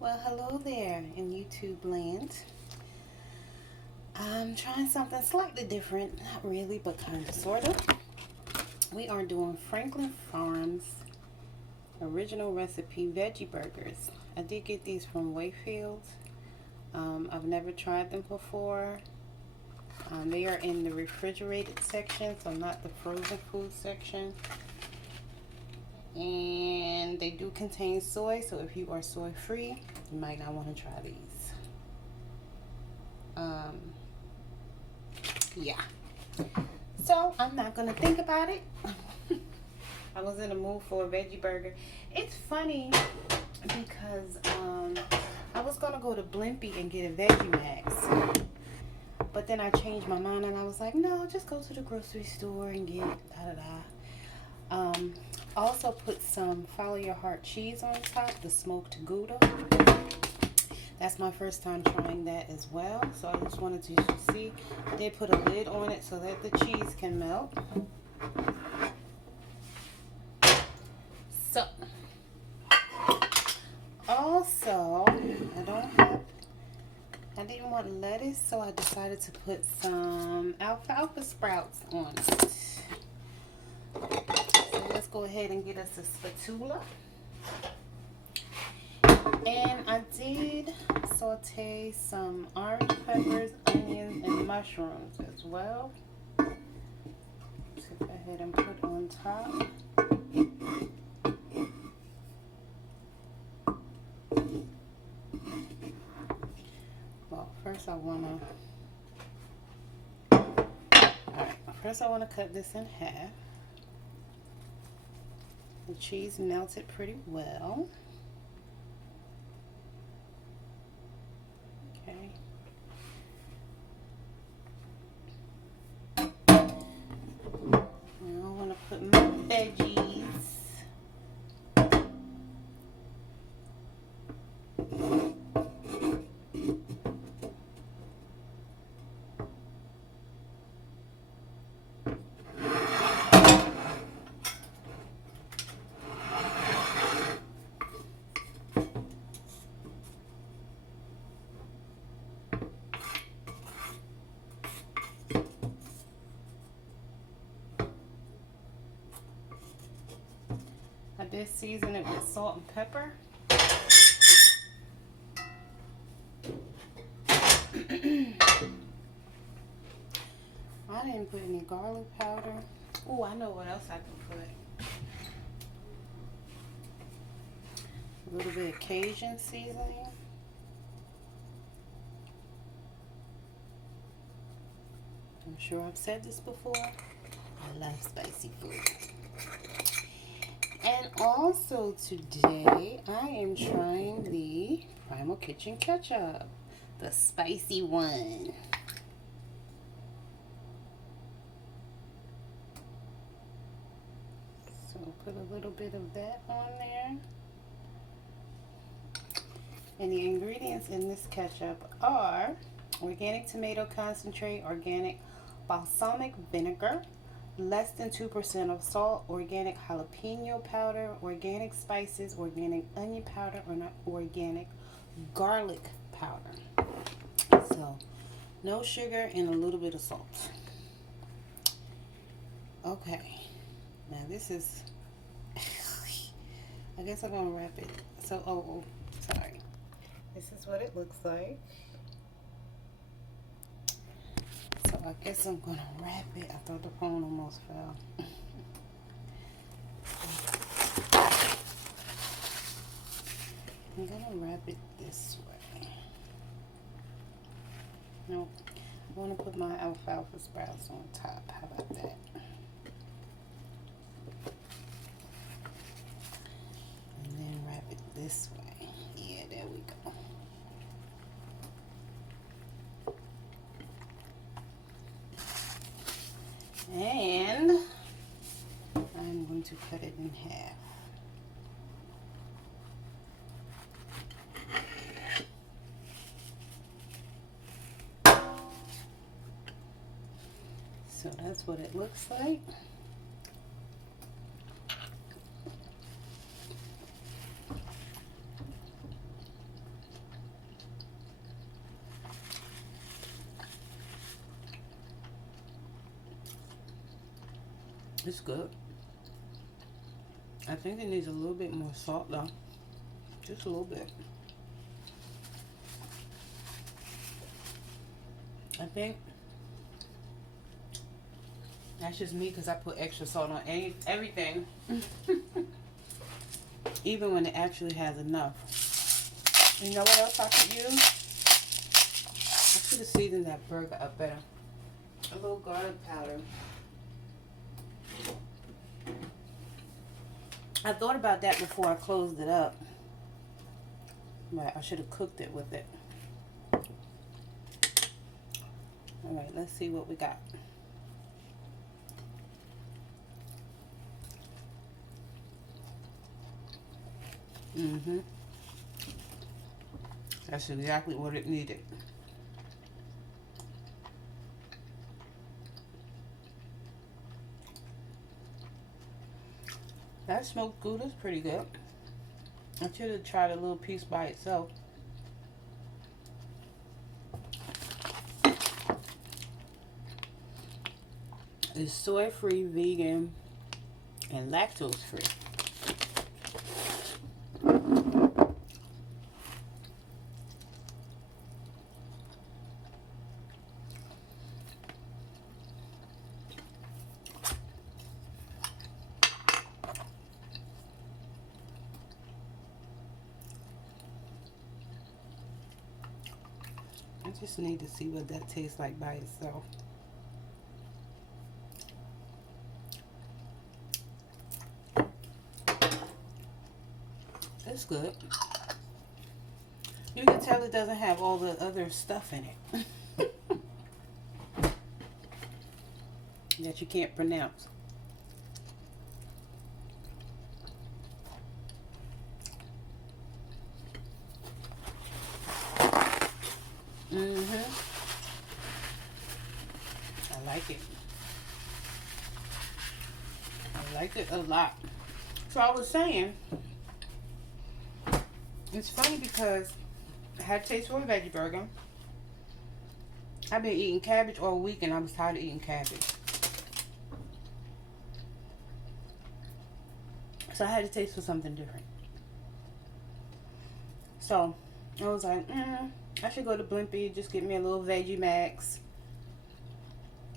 Well, hello there in YouTube land. I'm trying something slightly different. Not really, but kind of, sort of. We are doing Franklin Farms original recipe veggie burgers. I did get these from Wayfield. I've never tried them before. They are in the refrigerated section, so not the frozen food section. And they do contain soy, so if you are soy free, you might not want to try these. Yeah. So I'm not gonna think about it. I was in the mood for a veggie burger. It's funny because I was gonna go to Blimpie and get a Veggie Max, but then I changed my mind and I was like, no, just go to the grocery store and get da da da. Also put some Follow Your Heart cheese on top, the smoked Gouda. That's my first time trying that as well, so I just wanted to see. I did put a lid on it so that the cheese can melt. So, also, I didn't want lettuce, so I decided to put some alfalfa sprouts on it. So let's go ahead and get us a spatula. And I did saute some orange peppers, onions, and mushrooms as well. So go ahead and put on top. Well, first I want to cut this in half. The cheese melted pretty well. Okay. Now I want to put my veggies. I did season it with salt and pepper. I didn't put any garlic powder. Oh, I know what else I can put. A little bit of Cajun seasoning. I'm sure I've said this before. I love spicy food. And also today, I am trying the Primal Kitchen Ketchup. The spicy one. So put a little bit of that on there. And the ingredients in this ketchup are organic tomato concentrate, organic balsamic vinegar, less than 2% of salt, organic jalapeno powder, organic spices, organic onion powder, or not organic garlic powder. So no sugar and a little bit of salt. Okay, now this is I guess I'm gonna wrap it. So sorry, this is what it looks like. So I guess I'm gonna wrap it. I thought the phone almost fell. I'm gonna wrap it this way. No, I want to put my alfalfa sprouts on top. How about that? And then wrap it this way. Yeah, there we go. And I'm going to cut it in half. So that's what it looks like. It's good. I think it needs a little bit more salt though. Just a little bit. I think that's just me because I put extra salt on everything. Even when it actually has enough. You know what else I could use? I should have seasoned that burger up better. A little garlic powder. I thought about that before I closed it up. But I should have cooked it with it. Alright, let's see what we got. That's exactly what it needed. That smoked Gouda is pretty good. I should have tried a little piece by itself. It's soy-free, vegan, and lactose-free. I just need to see what that tastes like by itself. It's good. You can tell it doesn't have all the other stuff in it that you can't pronounce. I like it. I like it a lot. So I was saying, it's funny because I had taste for a veggie burger. I've been eating cabbage all week and I was tired of eating cabbage. So I had to taste for something different. So I was like, I should go to Blimpie, just get me a little Veggie Max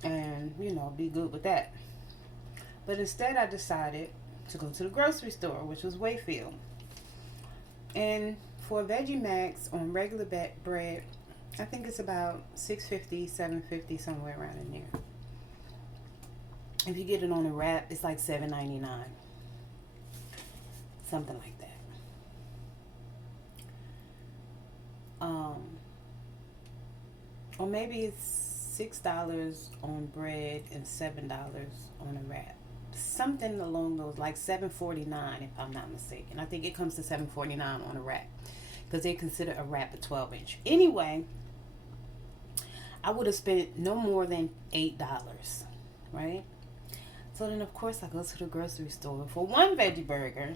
and, you know, be good with that. But instead I decided to go to the grocery store, which was Wayfield. And for a Veggie Max on regular bread, I think it's about $6.50, $7.50, somewhere around in there. If you get it on a wrap, it's like $7.99. Something like that. Or maybe it's $6 on bread and $7 on a wrap. Something along those, like $7.49 if I'm not mistaken. I think it comes to $7.49 on a wrap because they consider a wrap a 12-inch. Anyway, I would have spent no more than $8, right? So then, of course, I go to the grocery store for one veggie burger.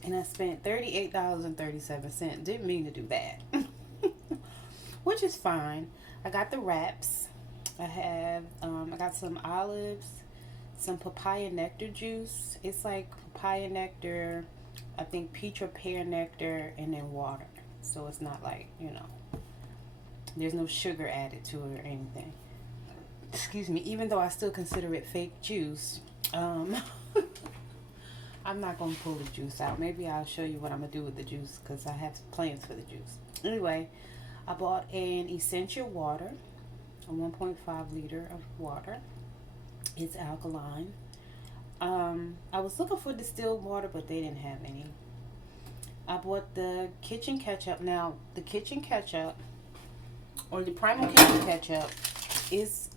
And I spent $38.37. Didn't mean to do that. Which is fine. I got the wraps. I got some olives, some papaya nectar juice. It's like papaya nectar, I think peach or pear nectar, and then water. So it's not like, you know, there's no sugar added to it or anything. Excuse me, even though I still consider it fake juice. I'm not going to pull the juice out. Maybe I'll show you what I'm going to do with the juice because I have plans for the juice. Anyway, I bought an essential water, a 1.5 liter of water. It's alkaline. I was looking for distilled water, but they didn't have any. I bought the kitchen ketchup. Now, the kitchen ketchup, or the Primal kitchen ketchup, is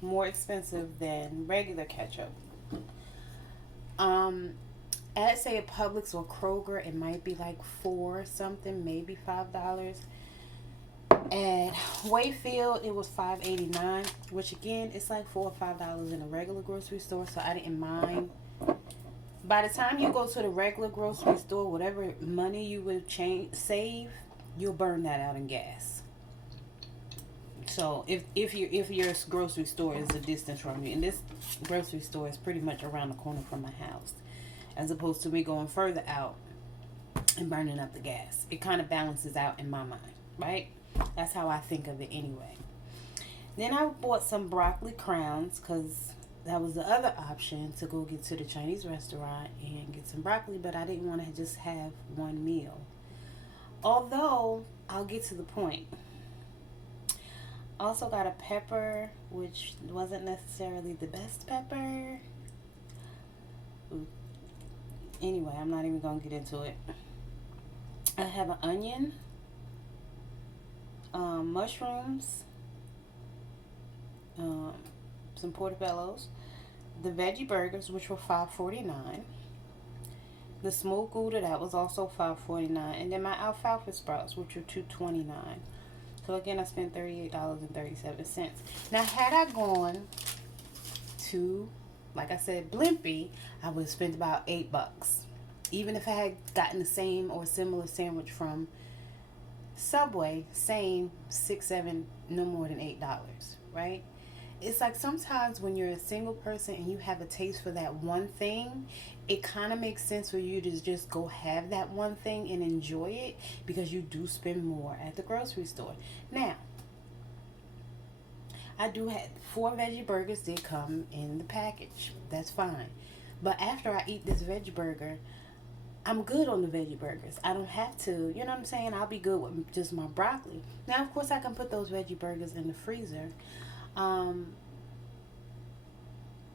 more expensive than regular ketchup. I'd say at Publix or Kroger, it might be like $4 something, maybe $5. At Wayfield, it was $5.89, which again, it's like $4 or $5 in a regular grocery store, so I didn't mind. By the time you go to the regular grocery store, whatever money you would save, you'll burn that out in gas. So if your grocery store is a distance from you, and this grocery store is pretty much around the corner from my house, as opposed to me going further out and burning up the gas, it kind of balances out in my mind, right? That's how I think of it anyway. Then I bought some broccoli crowns because that was the other option, to go get to the Chinese restaurant and get some broccoli, but I didn't want to just have one meal. Although, I'll get to the point. Also got a pepper, which wasn't necessarily the best pepper. Anyway, I'm not even going to get into it. I have an onion, mushrooms, some portobellos, the veggie burgers, which were $5.49, the smoked Gouda, that was also $5.49, and then my alfalfa sprouts, which were $2.29. So again, I spent $38.37. Now, had I gone to, like I said, Blimpie, I would have spent about $8. Even if I had gotten the same or similar sandwich from Subway, same 6, 7, no more than $8, right? It's like sometimes when you're a single person and you have a taste for that one thing, it kind of makes sense for you to just go have that one thing and enjoy it, because you do spend more at the grocery store. Now, I do have 4 veggie burgers did come in the package. That's fine. But after I eat this veggie burger, I'm good on the veggie burgers. I don't have to, you know what I'm saying? I'll be good with just my broccoli. Now, of course, I can put those veggie burgers in the freezer,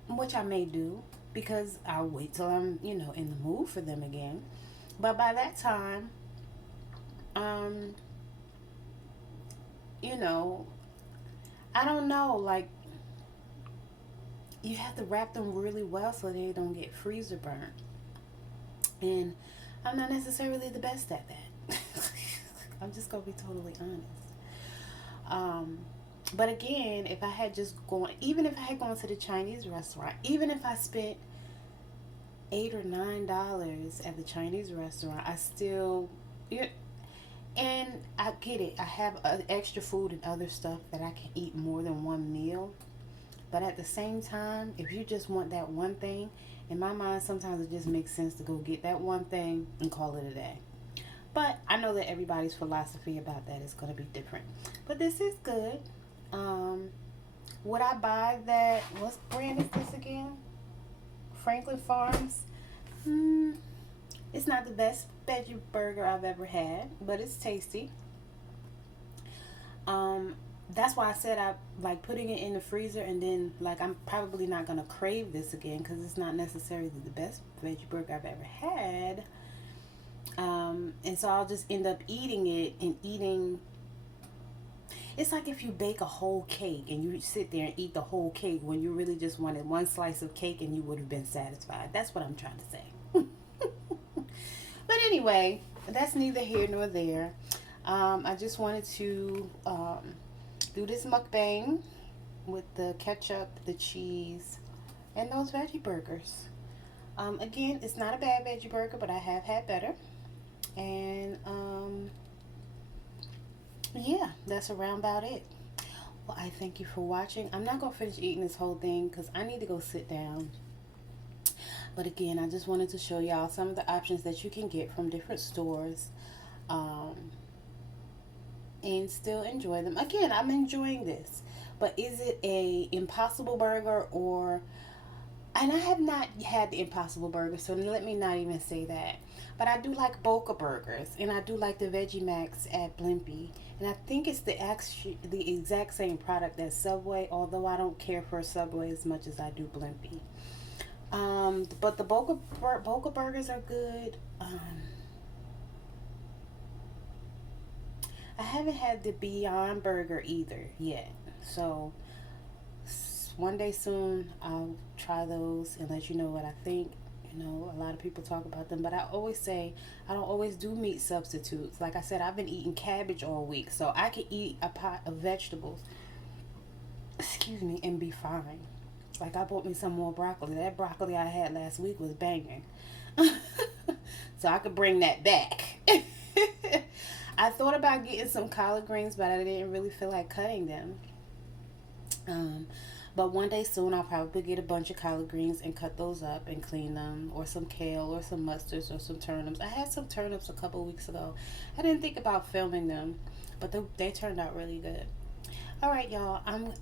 which I may do, because I'll wait till I'm, in the mood for them again. But by that time, I don't know, like, you have to wrap them really well so they don't get freezer burnt. And I'm not necessarily the best at that. I'm just going to be totally honest. But again, if I had just gone, even if I had gone to the Chinese restaurant, even if I spent $8 or $9 at the Chinese restaurant, I still, and I get it. I have extra food and other stuff that I can eat more than one meal. But at the same time, if you just want that one thing, in my mind, sometimes it just makes sense to go get that one thing and call it a day. But I know that everybody's philosophy about that is going to be different. But this is good. Would I buy that? What brand is this again? Franklin Farms. It's not the best veggie burger I've ever had, but it's tasty. That's why I said I like putting it in the freezer, and then like I'm probably not gonna crave this again because it's not necessarily the best veggie burger I've ever had. And so I'll just end up eating it and eating. It's like if you bake a whole cake and you sit there and eat the whole cake when you really just wanted one slice of cake and you would have been satisfied. That's what I'm trying to say. But anyway, that's neither here nor there. I just wanted to do this mukbang with the ketchup, the cheese, and those veggie burgers. Again, it's not a bad veggie burger, but I have had better. And yeah, that's around about it. Well, I thank you for watching. I'm not going to finish eating this whole thing because I need to go sit down. But again, I just wanted to show y'all some of the options that you can get from different stores. And still enjoy them. Again, I'm enjoying this. But is it a Impossible Burger or... And I have not had the Impossible Burger, so let me not even say that. But I do like Boca Burgers, and I do like the Veggie Max at Blimpie. And I think it's the exact same product as Subway, although I don't care for Subway as much as I do Blimpie. But the Boca Burgers are good. I haven't had the Beyond Burger either yet. So one day soon I'll try those and let you know what I think. You know, a lot of people talk about them, but I always say I don't always do meat substitutes. Like I said, I've been eating cabbage all week, so I can eat a pot of vegetables, and be fine. Like I bought me some more broccoli. That broccoli I had last week was banging. So I could bring that back. I thought about getting some collard greens, but I didn't really feel like cutting them. But one day soon, I'll probably get a bunch of collard greens and cut those up and clean them, or some kale, or some mustards, or some turnips. I had some turnips a couple weeks ago. I didn't think about filming them, but they turned out really good. All right, y'all. I'm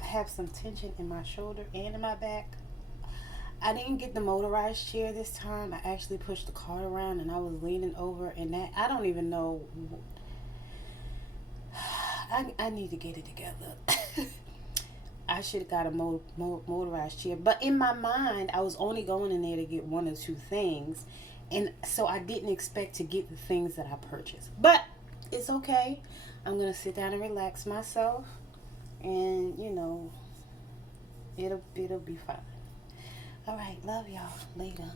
have some tension in my shoulder and in my back. I didn't get the motorized chair this time. I actually pushed the cart around and I was leaning over, and that I don't even know. I need to get it together. I should have got a motorized chair. But in my mind, I was only going in there to get one or two things. And so I didn't expect to get the things that I purchased. But it's okay. I'm going to sit down and relax myself. And, you know, it'll be fine. All right. Love y'all. Later.